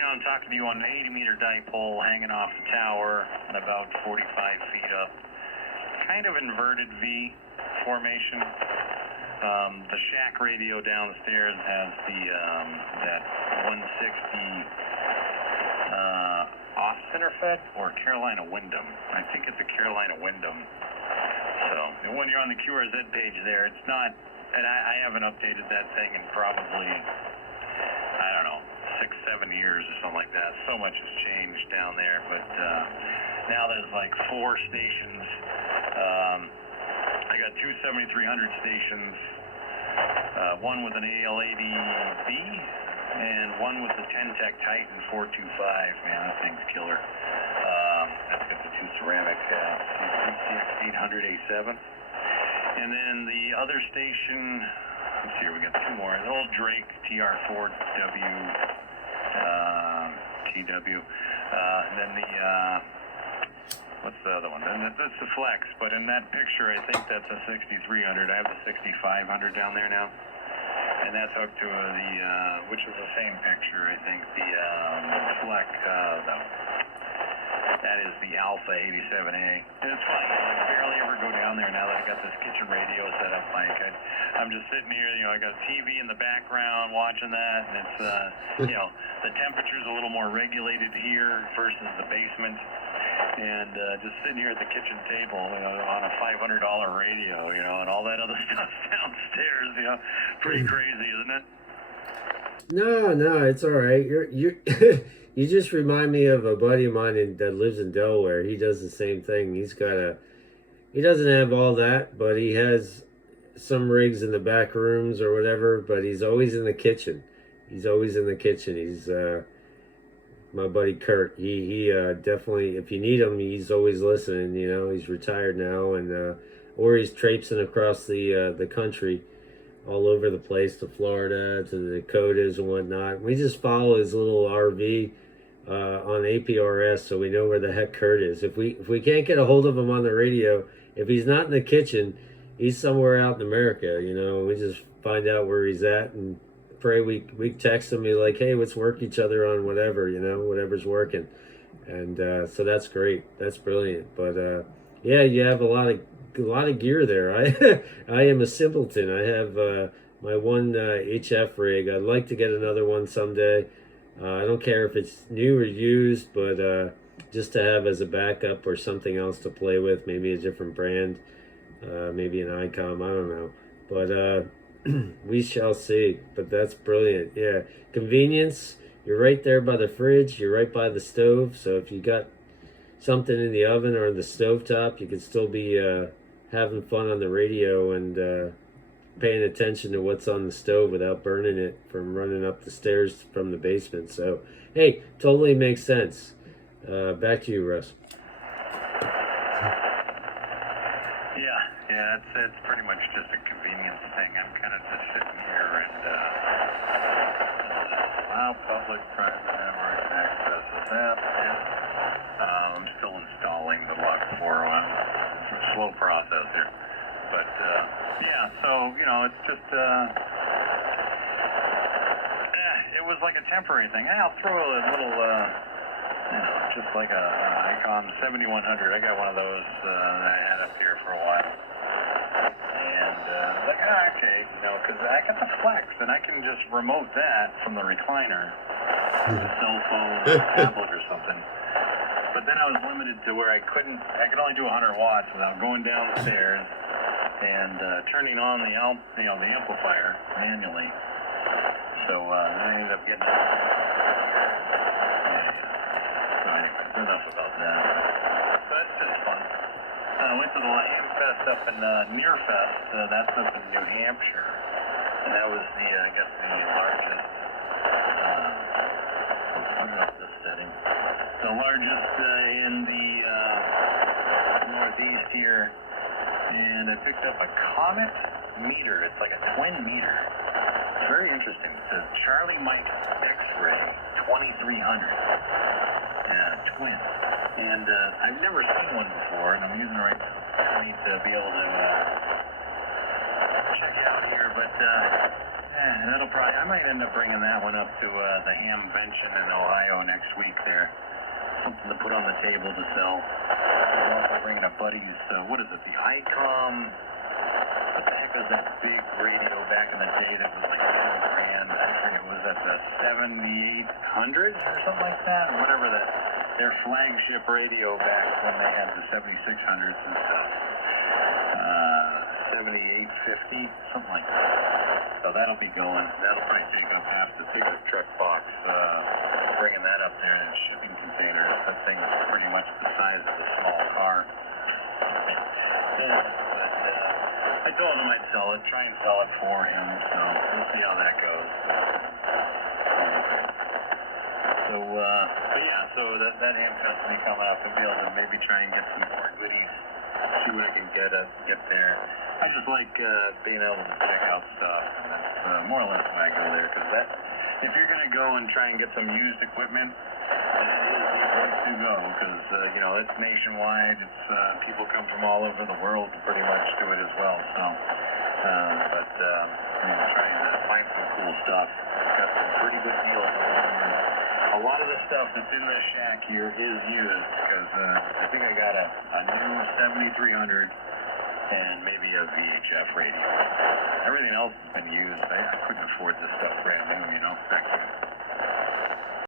now I'm talking to you on an 80-meter dipole hanging off the tower and about 45 feet up. Kind of inverted V formation. The shack radio downstairs has the that 160 off-center fed or Carolina Wyndham. I think it's a Carolina Wyndham. So, and when you're on the QRZ page there, it's not, and I haven't updated that thing in probably, I don't know, 6-7 years or something like that. So much has changed down there, but now there's like 4 stations. I got 2 7300 stations, one with an AL80B and one with the 10-Tech Titan 425. Man, that thing's killer. That's got the 2 ceramic CX800 A7. And then the other station, let's see here, we got 2 more. The old Drake TR4W TW. And then the, what's the other one? And that's the Flex, but in that picture, I think that's a 6300. I have the 6500 down there now. And that's hooked to the, which is the same picture, I think, the Flex, that is the Alpha 87A. And it's funny, I barely ever go down there now that I got this kitchen radio set up, Mike. I'm just sitting here, you know, I got TV in the background watching that, and it's, you know, the temperature's a little more regulated here versus the basement. And just sitting here at the kitchen table, you know, on a $500 radio, you know, and all that other stuff downstairs, you know, pretty crazy, isn't it? No, it's all right. You you just remind me of a buddy of mine that lives in Delaware. He does the same thing. He doesn't have all that, but he has some rigs in the back rooms or whatever. But he's always in the kitchen. He's my buddy Kurt. He definitely, if you need him, he's always listening. You know, he's retired now, and or he's traipsing across the country, all over the place, to Florida, to the Dakotas and whatnot. We just follow his little RV on APRS, so we know where the heck Kurt is. If we can't get a hold of him on the radio, if he's not in the kitchen, he's somewhere out in America. You know, we just find out where he's at and pray we text him, be like, hey, let's work each other on whatever, you know, whatever's working. And so that's great. That's brilliant. But yeah, you have a lot of gear there. I am a simpleton. I have my one HF rig. I'd like to get another one someday. I don't care if it's new or used, but just to have as a backup or something else to play with, maybe a different brand, maybe an ICOM, I don't know. But we shall see. But that's brilliant. Yeah, convenience. You're right there by the fridge. You're right by the stove. So if you got something in the oven or the stovetop, you could still be having fun on the radio and paying attention to what's on the stove without burning it from running up the stairs from the basement. So, hey, totally makes sense. Back to you, Russ. Yeah, it's pretty much just a convenience thing. I'm kind of just sitting here and allow public, private network access to that. I'm still installing the Log 401. It's a slow process here. But, yeah, so, you know, it's just, it was like a temporary thing. I'll throw a little, you know, just like a Icon 7100. I got one of those that I had up here for a while. And, like, okay, you know, because I got the Flex, and I can just remote that from the recliner to a cell phone or tablet or something. But then I was limited to where I could only do 100 watts without going down the stairs and turning on the amplifier manually. So I ended up getting. So anyway, enough about that. But it's just fun. I went to the Ham Fest up in Nearfest. That's up in New Hampshire, and that was the I guess the largest. This setting. The largest in the Northeast here, and I picked up a Comet meter. It's like a twin meter. It's very interesting. It says Charlie Mike X-Ray 2300. Yeah, twin. And I've never seen one before, and I'm using the right screen to be able to check it out here. But That'll probably, I might end up bringing that one up to the Hamvention in Ohio next week there. Something to put on the table to sell. I'm also bringing a buddy's, what is it, the ICOM? What the heck was that big radio back in the day that was like $10,000? Actually, it was at the 7800s or something like that, or whatever that, their flagship radio back when they had the 7600s and stuff. 7850, something like that. So that'll be going. That'll probably take up half the pickup truck box, bringing that up there in a shipping container. That thing's pretty much the size of a small car. I told him I'd sell it, try and sell it for him, so we'll see how that goes. So, but yeah, so that ham company coming up and be able to maybe try and get some more goodies, see what I can get there. I just like being able to check out stuff. That's more or less when I go there, because if you're going to go and try and get some used equipment, that is the place to go, because, you know, it's nationwide. It's people come from all over the world to pretty much do it as well. So, you know, trying to find some cool stuff. Got some pretty good deals over here. A lot of the stuff that's in the shack here is used, because I think I got a new 7300 and maybe a VHF radio. Everything else has been used. I couldn't afford this stuff brand new, you know, back then.